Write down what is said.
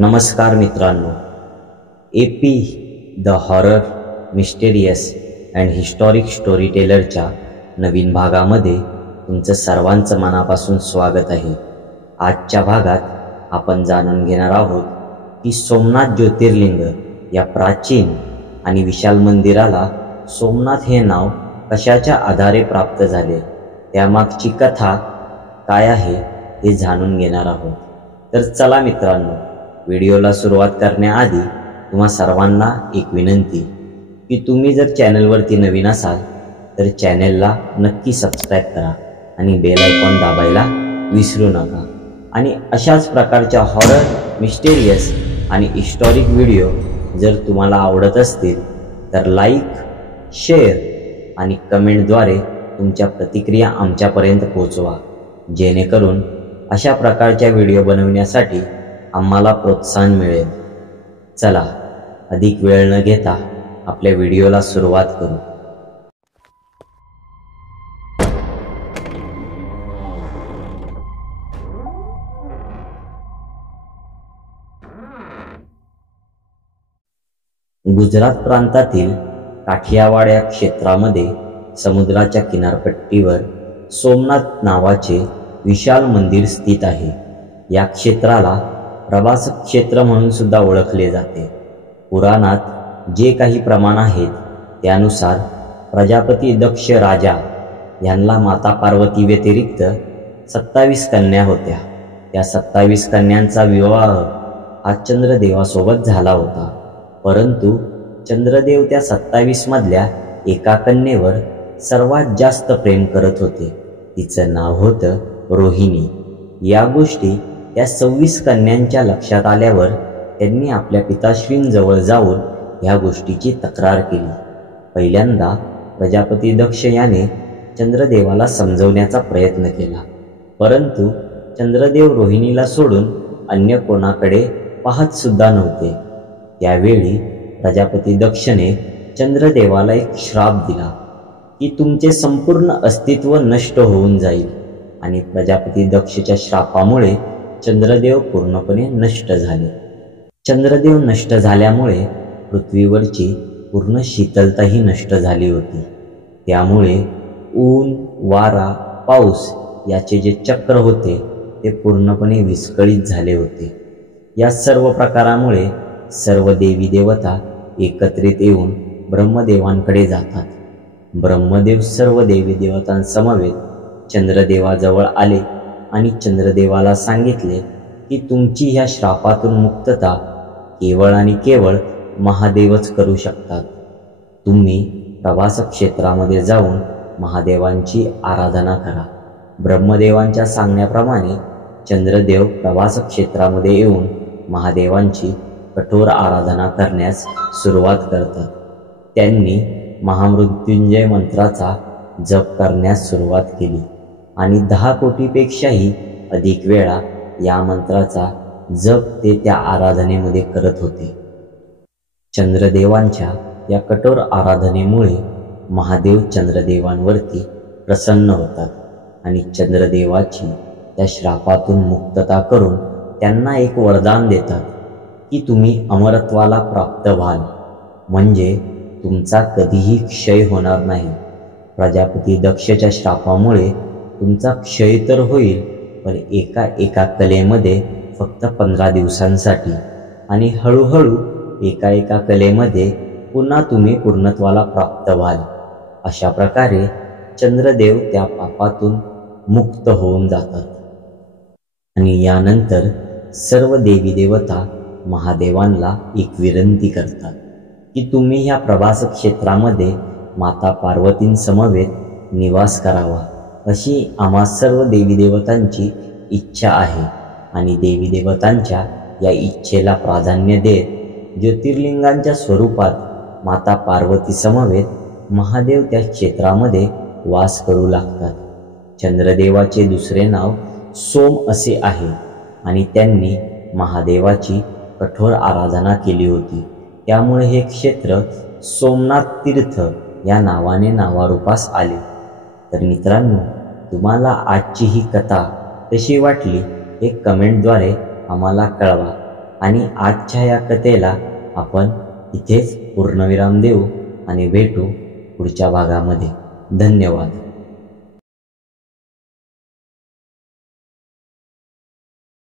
नमस्कार मित्रांनो, AP the horror mysterious and historic story टेलरच्या नवीन भागामध्ये तुमचं सर्वांचं मनापासून स्वागत आहे। आजच्या भागात आपण जाणून घेणार आहोत की सोमनाथ ज्योतिर्लिंग या प्राचीन आणि विशाल मंदिराला सोमनाथ हे नाव कशाच्या आधारे प्राप्त झाले, त्यामागची कथा काय आहे हे जाणून घेणार आहोत। तर चला मित्रांनो, व्हिडिओला सुरुवात करण्याआधी तुम्हा सर्वांना एक विनंती की तुम्ही जर चॅनलवरती नवीन असाल तर चॅनलला नक्की सबस्क्राईब करा आणि बेल आयकॉन दाबायला विसरू नका। आणि अशाच प्रकारच्या हॉरर, मिस्टेरियस आणि हिस्टॉरिक व्हिडिओ जर तुम्हाला आवडत असतील तर लाईक, शेअर आणि कमेंटद्वारे तुमच्या प्रतिक्रिया आमच्यापर्यंत पोहोचवा, जेणेकरून अशा प्रकारच्या व्हिडिओ बनवण्यासाठी आम्हाला प्रोत्साहन मिळेल। चला, अधिक वेळ न घेता आपल्या व्हिडिओला सुरुवात करू। गुजरात प्रांतातील काठियावाड या क्षेत्रामध्ये समुद्राच्या किनारपट्टीवर सोमनाथ नावाचे विशाल मंदिर स्थित आहे। या क्षेत्राला प्रवास क्षेत्र म्हणून सुद्धा ओळखले जाते। पुराणात जे काही प्रमाण आहेत त्यानुसार प्रजापती दक्ष राजा यांना माता पार्वती व्यतिरिक्त 27 कन्या होत्या। त्या 27 कन्यांचा विवाह हा चंद्रदेवासोबत झाला होता, परंतु चंद्रदेव त्या 27 मधल्या एका कन्येवर सर्वात जास्त प्रेम करत होते। तिचं नाव होतं रोहिणी। या गोष्टी त्या 26 कन्यांच्या लक्षात आल्यावर त्यांनी आपल्या पिताश्रींजवळ जाऊन या गोष्टीची तक्रार केली। पहिल्यांदा प्रजापती दक्ष याने चंद्रदेवाला समजवण्याचा प्रयत्न केला, परंतु चंद्रदेव रोहिणीला सोडून अन्य कोणाकडे पाहत सुद्धा नव्हते। त्यावेळी प्रजापती दक्षने चंद्रदेवाला एक श्राप दिला की तुमचे संपूर्ण अस्तित्व नष्ट होऊन जाईल। आणि प्रजापती दक्षच्या श्रापामुळे चंद्रदेव पूर्णपणे नष्ट झाले। चंद्रदेव नष्ट झाल्यामुळे पृथ्वीवरची पूर्ण शीतलताही नष्ट झाली होती। त्यामुळे ऊन, वारा, पाऊस याचे जे चक्र होते ते पूर्णपणे विस्कळीत झाले होते। या सर्व प्रकारामुळे सर्व देवी देवता एकत्रित येऊन ब्रह्मदेवांकडे जातात। ब्रह्मदेव सर्व देवी देवतांसमवेत चंद्रदेवाजवळ आले आणि चंद्रदेवाला सांगितले की तुमची ह्या श्रापातून मुक्तता केवळ आणि केवळ महादेवच करू शकतात। तुम्ही प्रवास क्षेत्रामध्ये जाऊन महादेवांची आराधना करा। ब्रह्मदेवांच्या सांगण्याप्रमाणे चंद्रदेव प्रवास क्षेत्रामध्ये येऊन महादेवांची कठोर आराधना करण्यास सुरुवात करतात। त्यांनी महामृत्युंजय मंत्राचा जप करण्यास सुरुवात केली आणि 10 कोटीपेक्षाही अधिक वेळा या मंत्राचा जप ते त्या आराधनेमध्ये करत होते। चंद्रदेवांच्या या कठोर आराधनेमुळे महादेव चंद्रदेवांवरती प्रसन्न होतात आणि चंद्रदेवाची त्या श्रापातून मुक्तता करून त्यांना एक वरदान देतात की तुम्ही अमरत्वाला प्राप्त व्हाल, म्हणजे तुमचा कधीही क्षय होणार नाही। प्रजापती दक्षच्या श्रापामुळे तुमचा क्षय तर होईल, पण एका कलेमध्ये फक्त 15 दिवसांसाठी, आणि हळूहळू एका कलेमध्ये पुन्हा तुम्ही पूर्णत्वाला प्राप्त व्हाल। अशा प्रकारे चंद्रदेव त्या पापातून मुक्त होऊन जातात। आणि यानंतर सर्व देवी देवता महादेवांना एक विनंती करतात की तुम्ही ह्या प्रवास क्षेत्रामध्ये माता पार्वतींसमवेत निवास करावा, अशी आम्हा सर्व देवी देवतांची इच्छा आहे। आणि देवी देवतांच्या या इच्छेला प्राधान्य देत ज्योतिर्लिंगांच्या स्वरूपात माता पार्वती समवेत महादेव त्या क्षेत्रामध्ये वास करू लागतात। चंद्रदेवाचे दुसरे नाव सोम असे आहे आणि त्यांनी महादेवाची कठोर आराधना केली होती। त्यामुळे हे क्षेत्र सोमनाथ तीर्थ या नावाने नावारूपास आले। तर मित्रांनो, तुम्हाला आजची ही कथा कशी वाटली हे कमेंटद्वारे आम्हाला कळवा। आणि आजच्या या कथेला आपण इथेच पूर्णविराम देऊ आणि भेटू पुढच्या भागामध्ये. धन्यवाद.